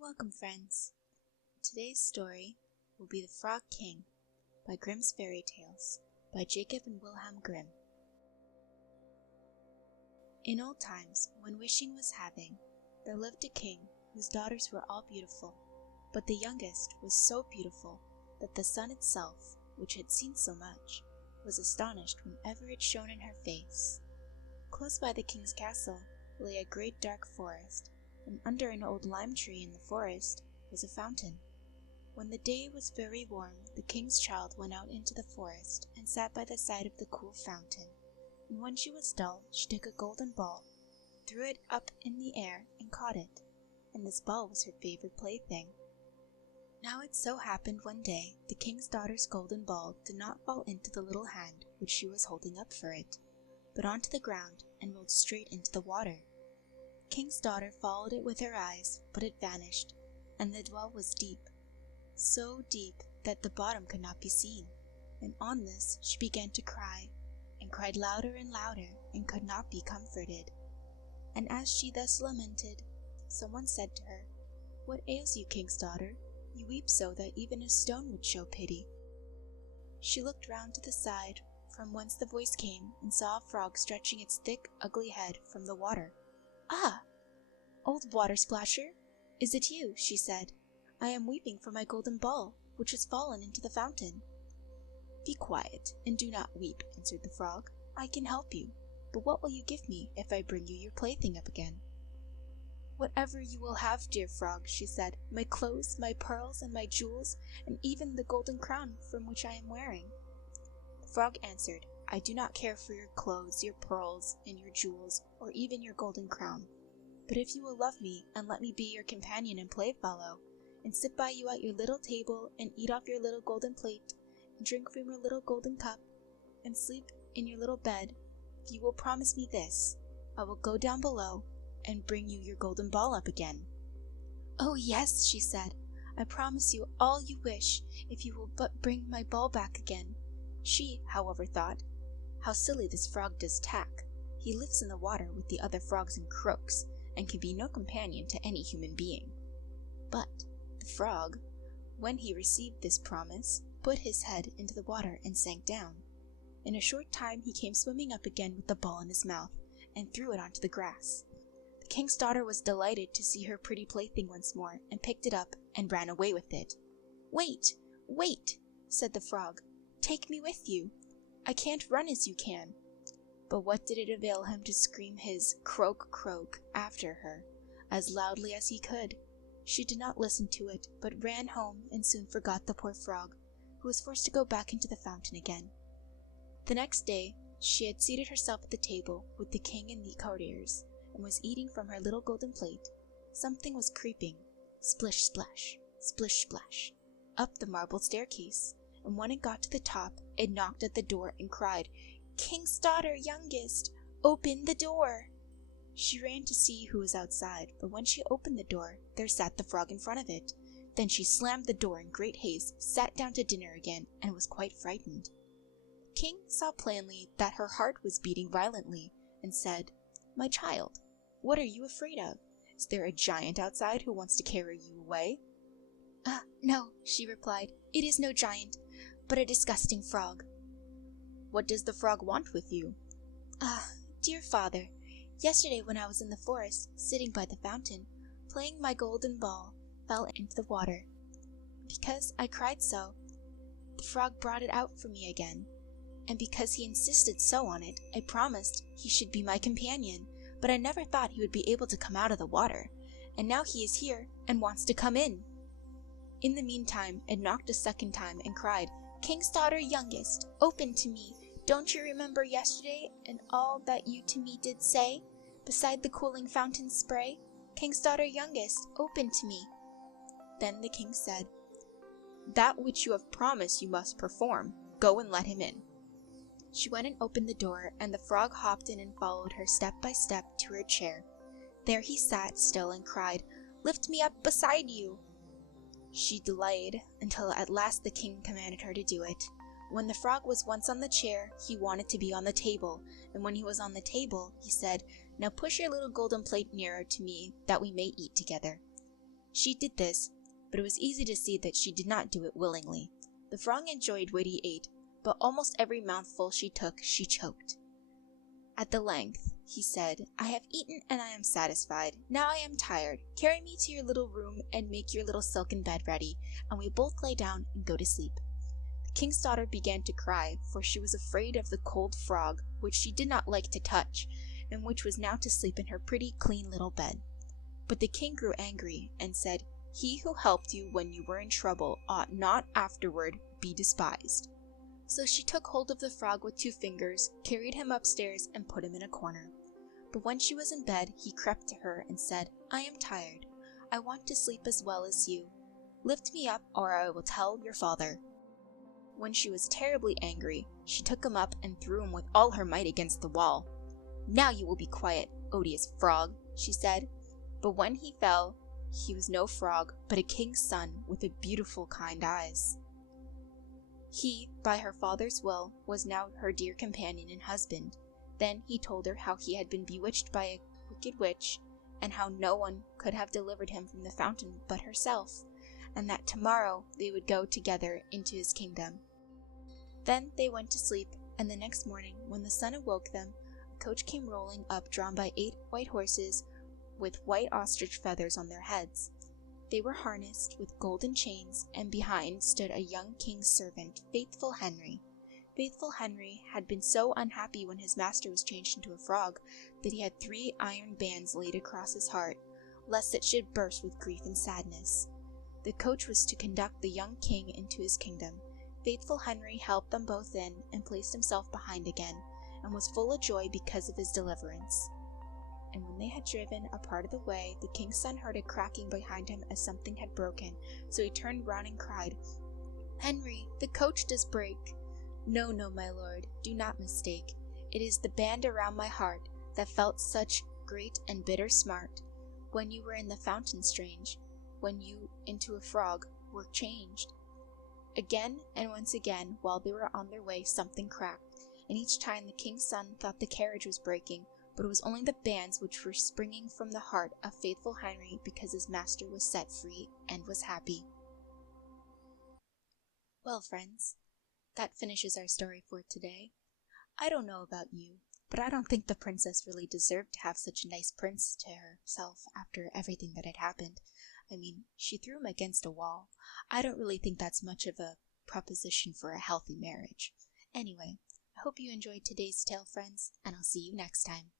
Welcome, friends. Today's story will be The Frog King by Grimm's Fairy Tales by Jacob and Wilhelm Grimm. In old times, when wishing was having, there lived a king whose daughters were all beautiful, but the youngest was so beautiful that the sun itself, which had seen so much, was astonished whenever it shone in her face. Close by the king's castle lay a great dark forest, and under an old lime tree in the forest was a fountain. When the day was very warm, the king's child went out into the forest and sat by the side of the cool fountain, and when she was dull, she took a golden ball, threw it up in the air, and caught it, and this ball was her favorite plaything. Now it so happened one day the king's daughter's golden ball did not fall into the little hand which she was holding up for it, but onto the ground and rolled straight into the water. The king's daughter followed it with her eyes, but it vanished, and the well was deep, so deep that the bottom could not be seen, and on this she began to cry, and cried louder and louder, and could not be comforted. And as she thus lamented, someone said to her, "What ails you, king's daughter? You weep so that even a stone would show pity." She looked round to the side from whence the voice came, and saw a frog stretching its thick, ugly head from the water. "Ah, old water splasher, is it you?" she said. "I am weeping for my golden ball, which has fallen into the fountain." "Be quiet, and do not weep," answered the frog. "I can help you, but what will you give me if I bring you your plaything up again?" "Whatever you will have, dear frog," she said, "my clothes, my pearls, and my jewels, and even the golden crown from which I am wearing." The frog answered, "I do not care for your clothes, your pearls, and your jewels, or even your golden crown. But if you will love me, and let me be your companion and playfellow, and sit by you at your little table, and eat off your little golden plate, and drink from your little golden cup, and sleep in your little bed, if you will promise me this, I will go down below, and bring you your golden ball up again." "Oh yes," she said, "I promise you all you wish, if you will but bring my ball back again." She, however, thought, "How silly this frog does tack. He lives in the water with the other frogs and croaks, and can be no companion to any human being." But the frog, when he received this promise, put his head into the water and sank down. In a short time he came swimming up again with the ball in his mouth, and threw it onto the grass. The king's daughter was delighted to see her pretty plaything once more, and picked it up and ran away with it. "Wait, wait," said the frog. "Take me with you. I can't run as you can." But what did it avail him to scream his "croak, croak" after her, as loudly as he could? She did not listen to it, but ran home and soon forgot the poor frog, who was forced to go back into the fountain again. The next day she had seated herself at the table with the king and the courtiers, and was eating from her little golden plate. Something was creeping, splish splash, splish splash, up the marble staircase, and when it got to the top, it knocked at the door and cried, "King's daughter, youngest, open the door." She ran to see who was outside, but when she opened the door, there sat the frog in front of it. Then she slammed the door in great haste, sat down to dinner again, and was quite frightened. The king saw plainly that her heart was beating violently, and said, "My child, what are you afraid of? Is there a giant outside who wants to carry you away?" "No," she replied, "it is no giant, but a disgusting frog." "What does the frog want with you?" Dear father, yesterday when I was in the forest, sitting by the fountain, playing, my golden ball fell into the water. Because I cried so, the frog brought it out for me again, and because he insisted so on it, I promised he should be my companion, but I never thought he would be able to come out of the water, and now he is here and wants to come in." In the meantime it knocked a second time and cried, "King's daughter, youngest, open to me. Don't you remember yesterday and all that you to me did say, beside the cooling fountain spray? King's daughter, youngest, open to me." Then the king said, "That which you have promised you must perform. Go and let him in." She went and opened the door, and the frog hopped in and followed her step by step to her chair. There he sat still and cried, "Lift me up beside you." She delayed until at last the king commanded her to do it. When the frog was once on the chair, he wanted to be on the table, and when he was on the table, he said, "Now push your little golden plate nearer to me, that we may eat together." She did this, but it was easy to see that she did not do it willingly. The frog enjoyed what he ate, but almost every mouthful she took, she choked. At the length, he said, "I have eaten and I am satisfied. Now I am tired. Carry me to your little room and make your little silken bed ready, and we both lay down and go to sleep." The king's daughter began to cry, for she was afraid of the cold frog, which she did not like to touch, and which was now to sleep in her pretty, clean little bed. But the king grew angry and said, "He who helped you when you were in trouble ought not afterward be despised." So she took hold of the frog with 2 fingers, carried him upstairs, and put him in a corner. But when she was in bed, he crept to her and said, "I am tired. I want to sleep as well as you. Lift me up, or I will tell your father." When she was terribly angry, she took him up and threw him with all her might against the wall. "Now you will be quiet, odious frog," she said. But when he fell, he was no frog, but a king's son with beautiful, kind eyes. He, by her father's will, was now her dear companion and husband. Then he told her how he had been bewitched by a wicked witch, and how no one could have delivered him from the fountain but herself, and that tomorrow they would go together into his kingdom. Then they went to sleep, and the next morning, when the sun awoke them, a coach came rolling up drawn by 8 white horses with white ostrich feathers on their heads. They were harnessed with golden chains, and behind stood a young king's servant, Faithful Henry. Faithful Henry had been so unhappy when his master was changed into a frog that he had 3 iron bands laid across his heart, lest it should burst with grief and sadness. The coach was to conduct the young king into his kingdom. Faithful Henry helped them both in, and placed himself behind again, and was full of joy because of his deliverance. And when they had driven a part of the way, the king's son heard a cracking behind him as something had broken, so he turned round and cried, "Henry, the coach does break." "No, no, my lord, do not mistake. It is the band around my heart that felt such great and bitter smart when you were in the fountain strange, when you into a frog were changed." Again and once again, while they were on their way, something cracked, and each time the king's son thought the carriage was breaking, but it was only the bands which were springing from the heart of Faithful Henry because his master was set free and was happy. Well, friends, that finishes our story for today. I don't know about you, but I don't think the princess really deserved to have such a nice prince to herself after everything that had happened. I mean, she threw him against a wall. I don't really think that's much of a proposition for a healthy marriage. Anyway, I hope you enjoyed today's tale, friends, and I'll see you next time.